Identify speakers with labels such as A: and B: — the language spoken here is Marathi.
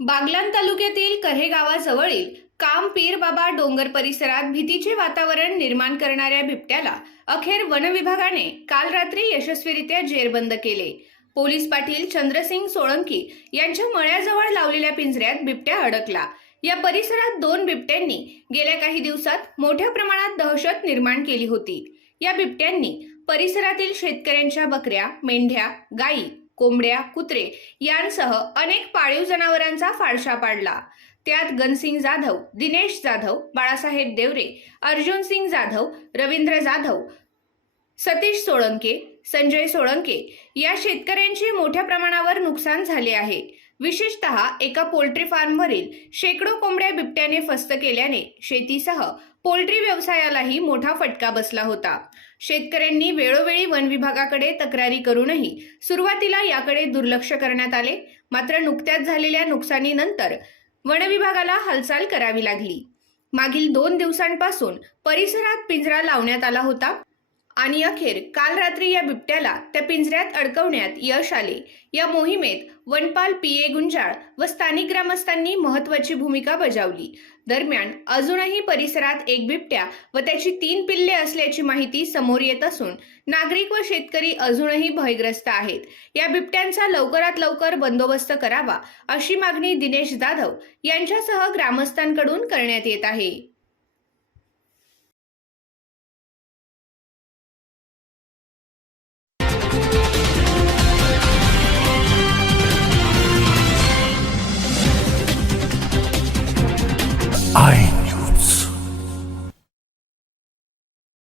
A: बागलान तालुक्यातील कहे गावाजवळील काम पीर बाबा डोंगर परिसरात भीतीचे वातावरण निर्माण करणाऱ्या बिबट्याला अखेर वन विभागाने काल रात्री यशस्वीरित्या जेरबंद केले. पोलीस पाटील चंद्रसिंग सोळंकी यांच्या मळ्याजवळ लावलेल्या पिंजऱ्यात बिबट्या अडकला. या परिसरात दोन बिबट्यांनी गेल्या काही दिवसात मोठ्या प्रमाणात दहशत निर्माण केली होती. या बिबट्यांनी परिसरातील शेतकऱ्यांच्या बकऱ्या मेंढ्या गायी कोंबड्या कुत्रे यांसह अनेक पाळीव जनावरांचा फाळशा पाडला. त्यात गनसिंग जाधव दिनेश जाधव बाळासाहेब देवरे अर्जुन सिंग जाधव रवींद्र जाधव सतीश सोळंके संजय सोळंके या शेतकऱ्यांचे मोठ्या प्रमाणावर नुकसान झाले आहे. विशेषतः एका पोल्ट्री फार्मवरील शेकडो कोंबड्या बिबट्याने फस्त केल्याने शेतीसह पोल्ट्री व्यवसायालाही मोठा फटका बसला होता. शेतकऱ्यांनी वेळोवेळी वन विभागाकडे तक्रारी करूनही सुरुवातीला याकडे दुर्लक्ष करण्यात आले. मात्र नुकत्याच झालेल्या नुकसानीनंतर वन विभागाला हालचाल करावी लागली. मागील दोन दिवसांपासून परिसरात पिंजरा लावण्यात आला होता. आणि अखेर काल रात्री या बिबट्याला त्या पिंजऱ्यात अडकवण्यात यश आले. या मोहिमेत वनपाल पी. ए. गुंजाळ व स्थानिक ग्रामस्थांनी महत्वाची भूमिका बजावली. दरम्यान अजूनही परिसरात एक बिबट्या व त्याची तीन पिल्ले असल्याची माहिती समोर येत असून नागरिक व शेतकरी अजूनही भयग्रस्त आहेत. या बिबट्यांचा लवकरात लवकर बंदोबस्त करावा अशी मागणी दिनेश जाधव यांच्यासह ग्रामस्थांकडून करण्यात येत आहे. I